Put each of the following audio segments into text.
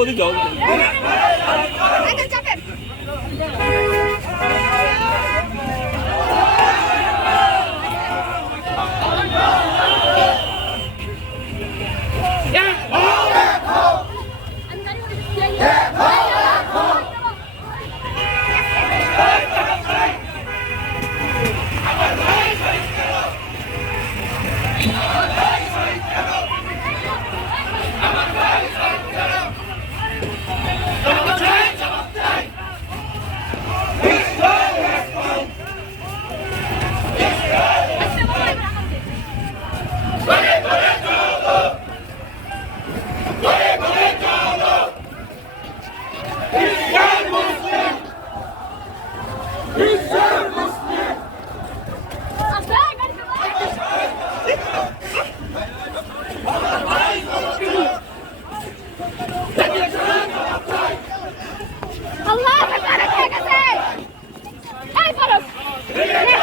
ওদিকে যাও Yeah.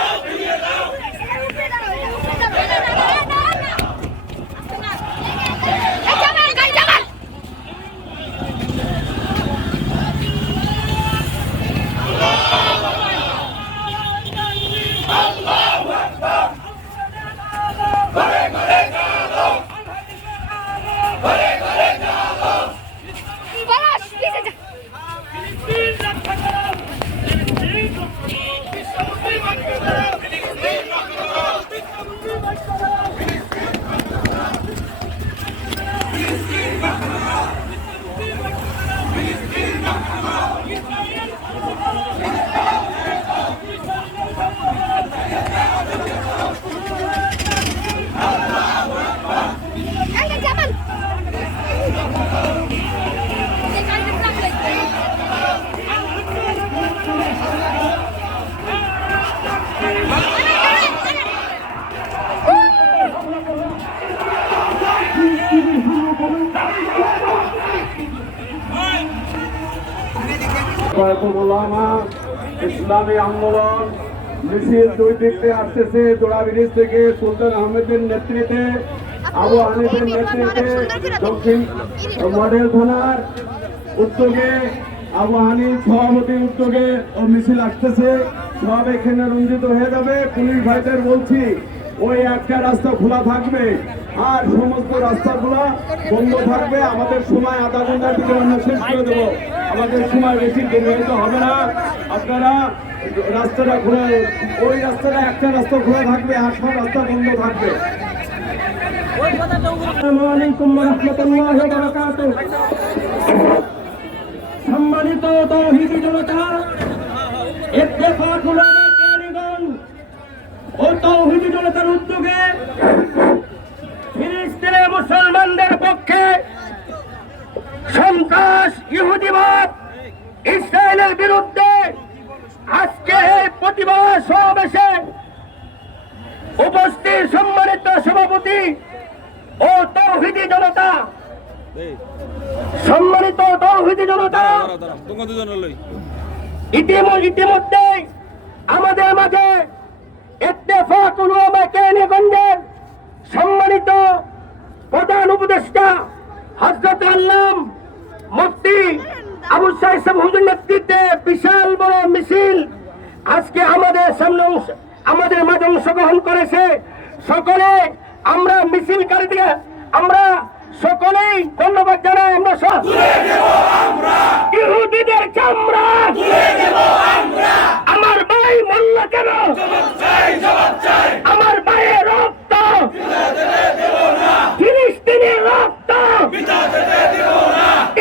ইসলামী আন্দোলন, মিছিল দুই দিক থেকে আসতেছে জোড়া ব্রিজ থেকে সুলতান আহমেদের নেতৃত্বে, আবু হানিফের নেতৃত্বে দক্ষিণ মডেল থানার উদ্যোগে, আবু হানিফ সভাপতির উদ্যোগে ও মিছিল আসতেছে। সব এখানে রঞ্জিত হয়ে যাবে। পুলিশ ভাইদের বলছি, ওই একটা রাস্তা খোলা থাকবে আর সমস্ত রাস্তাগুলো বন্ধ থাকবে। আমাদের সময় আধা ঘণ্টার আমরা শেষ করে দেবো। আমাদের সময় বেশি দীর্ঘায়িত হবে না। আপনারা রাস্তাটা ঘুরে, ওই রাস্তাটা একটা রাস্তা ঘুরে থাকবে, আর সব রাস্তা বন্ধ থাকবে। সম্মানিত তৌহিদি জনতা, ইত্তেফাক ও তৌহিদি জনতার উদ্যোগে ইসরায়েলের বিরুদ্ধে আজকে এই প্রতিবাদ সমাবেশে উপস্থিত সম্মানিত সভাপতি ও তৌহিদি জনতা সম্মানিত তৌহিদি জনতা ইতিমধ্যে আমাদের মাঝে ইত্তেফাক উলামা কেরানীগঞ্জের সম্মানিত প্রধান উপদেষ্টা হযরত আল্লাম মুফতি আবু সাইদ হুজুর নেতৃত্বে বিশাল বড় মিছিল আজকে আমাদের সামনে আমাদের মাঝে অংশগ্রহণ করেছে। সকলে আমরা মিছিলকারীদের আমরা সকলেই ধন্যবাদ জানাই। আমরা ইহুদিদের চামড়া। আমার ভাই মল্ল কেন? আমার ভাইয়ের রক্ত ফিলিস্তিনের রক্ত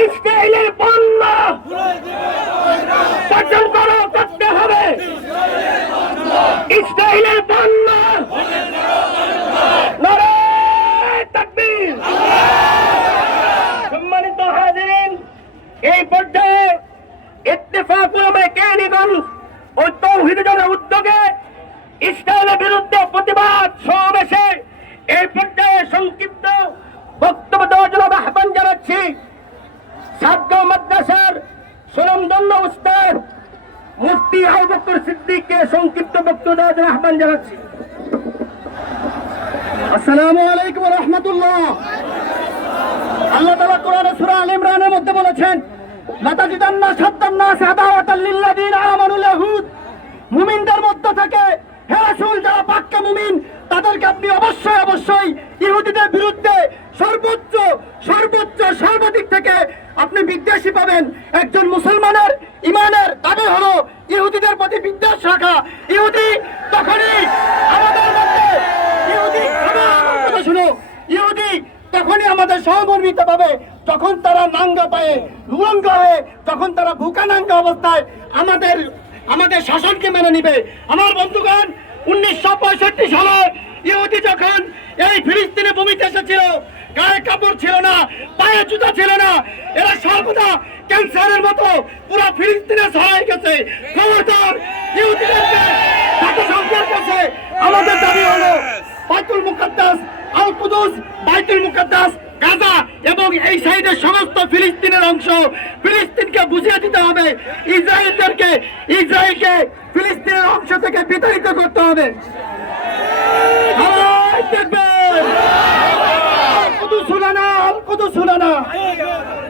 ইসরায়েলের পণ্য বর্জন করো করতে হবে ইসরায়েলের পণ্য নারায় তাকবীর সম্মানিত হাজিরিন এই পর্যায়ে ও তৌহিদ জনের উদ্যোগে ইসরায়েলের বিরুদ্ধে প্রতিবাদ সমাবেশে এই পর্যায়ে সংক্ষিপ্ত বক্তব্য দেওয়ার জন্য আহ্বান জানাচ্ছি। সাতগাঁও মাদ্রাসার সুরমদন্য উস্তাদ মুফতি আবু বকর সিদ্দিককে সংক্ষিপ্ত বক্তব্য দেওয়ার জন্য আহ্বান জানাচ্ছি। আসসালামু আলাইকুম রহমতুল্লাহ। আল্লাহ তাআলা কোরআনে সূরা আল ইমরানের মধ্যে বলেছেন, লাতাজিদান্না সাদ্দান্না সাদাওয়াতাল লিল্লাযিনা আমানুল ইয়াহুদ মুমিনদের মধ্যে থেকে হে রাসূল, যারা পাক্কা মুমিন, তাদেরকে আপনি অবশ্যই অবশ্যই ইহুদিদের বিরুদ্ধে সর্বোচ্চ সর্বোচ্চ, সর্বাধিক থেকে আপনি বিদ্বেষী পাবেন। একজন মুসলমানের ইমানের দাবি হলো ইহুদিদের প্রতি বিদ্বেষ রাখা। ইহুদি, তখনই আমাদের মধ্যে, ইহুদি শুনো ইহুদি তখনই আমাদের সহমর্মিতা পাবে যখন তারা নাঙ্গা পায়ে উলঙ্গ হয়ে যখন তারা ভুকা নাঙ্গা অবস্থায় আমাদের আমাদের শাসনকে মেনে নিবে। আমার বন্ধুগণ, উনিশশো পঁয়ষট্টি সালে ইহুদি যখন এই ফিলিস্তিনে ভূমিতে এসেছিল, গায়ে কাপড় ছিল না, পায়ে জুতা ছিল না, এরা সর্বদা ক্যান্সারের মতো পুরো ফিলিস্তিনে ইসরায়েলদেরকে ইসরায়েলকে ফিলিস্তিনের অংশ থেকে বিতাড়িত করতে হবে শুনানা আকবার!